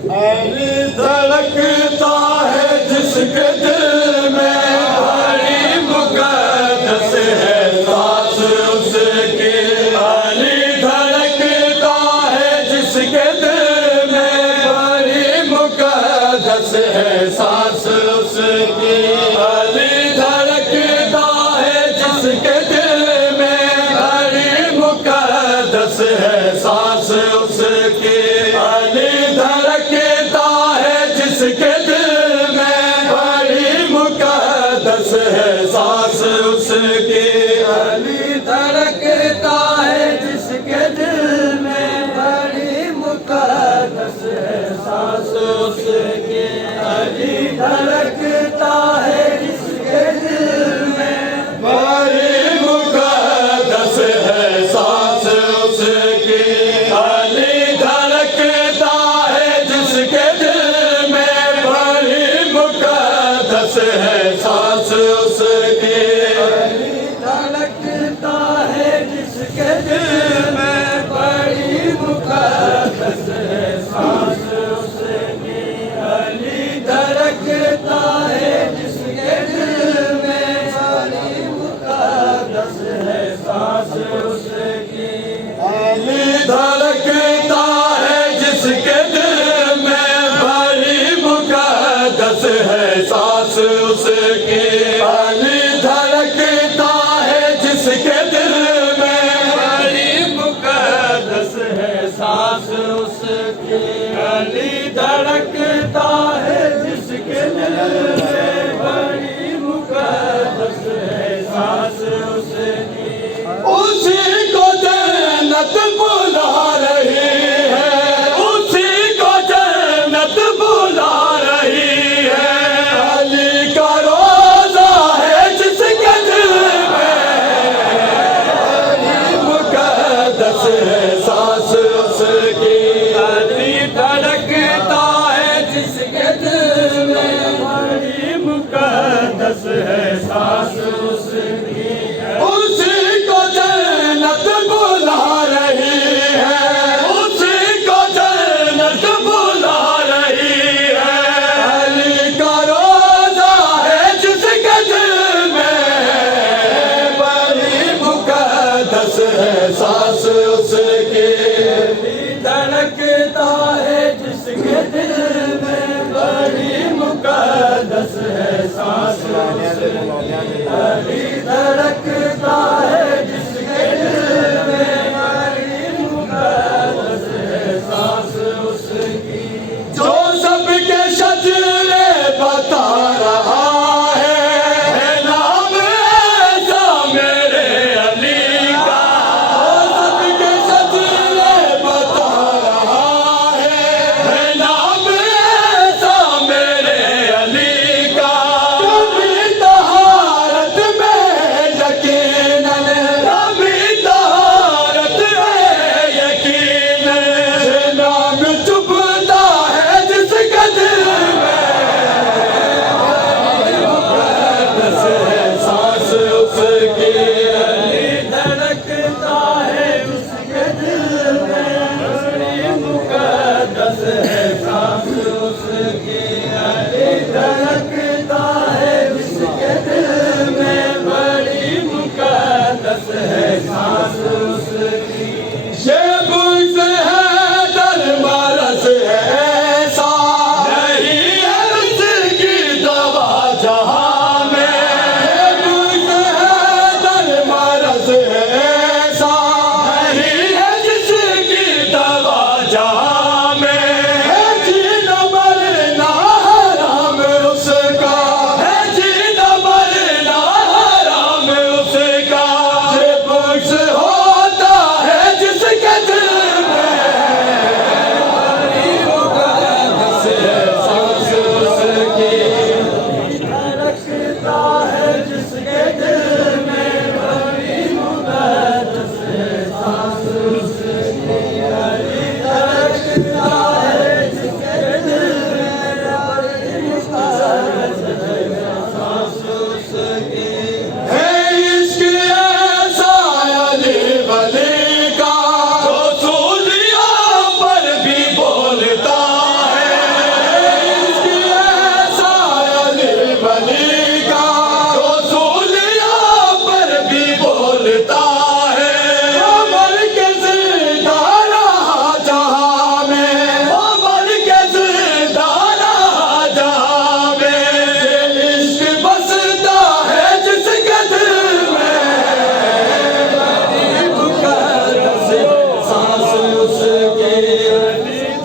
علی دھڑکتا ہے جس کے دل میں بڑی مقدس ہے سانس اس کی. علی دھڑکتا ہے جس کے دل میں بڑی مقدس ہے سانس اس کی. علی دھڑکتا ہے جس کے دل میں بڑی مقدس ہے سانس اس کی. علی دھڑکتا ہے جس کے دل میں بڑی مقدس ہے سانس اس کی. علی دھڑکتا ہے جس کے دل میں بڑی مقدس ہے سانس اس کی. علی دھڑکتا ہے جس کے دل میں بڑی مقدس ہے سانس اس کی. علی دھڑکتا ہے جس کے دل میں بڑی مقدس ہے سانس اس کی. علی دھڑکتا ہے جس کے دل میں بڑی مقدس ہے سانس اس کی. علی دھڑکتا ہے جس کے دل میں بڑی مقدس ہے سانس اس کی. علی دھڑکتا ہے جس کے دل میں بڑی مقدس ہے سانس اس کی. علی دھڑکتا ہے جس کے دل میں بڑی مقدس ہے سانس اس کی. علی دھڑکتا ہے جس کے دل میں بڑی مقدس ہے سانس اس کی. اسی کو جنت بلا رہی ہے, اسی کو جنت بلا رہی ہے. علی کا روزہ ہے جس کے دل میں بڑی مقدس ہے سانس اس کی. علی دھڑکتا ہے جس کے دل میں بڑی مقدس ہے سانس اس کی. اسی کو جنت بلا رہی ہے, اسی کو جنت بلا رہی ہے. علی کا روزہ ہے جس کے دل میں بڑی مقدس ہے سانس اس کی. علی دھڑکتا ہے جس کے دل میں بڑی مقدس ہے سانس اس کی. علی دھڑکتا ہے جس کے دل میں بڑی مقدس ہے سانس اس کی. جو سب کے شجرے بتا رہا ہے نام ایسا میرے علی کا. جو سب کے شجرے بتا رہا ہے نام ایسا میرے علی کا. کبھی طہارت میں یقیناً, کبھی طہارت میں یقیناً, نام چبھتا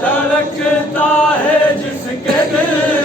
دھڑکتا ہے جس کے دل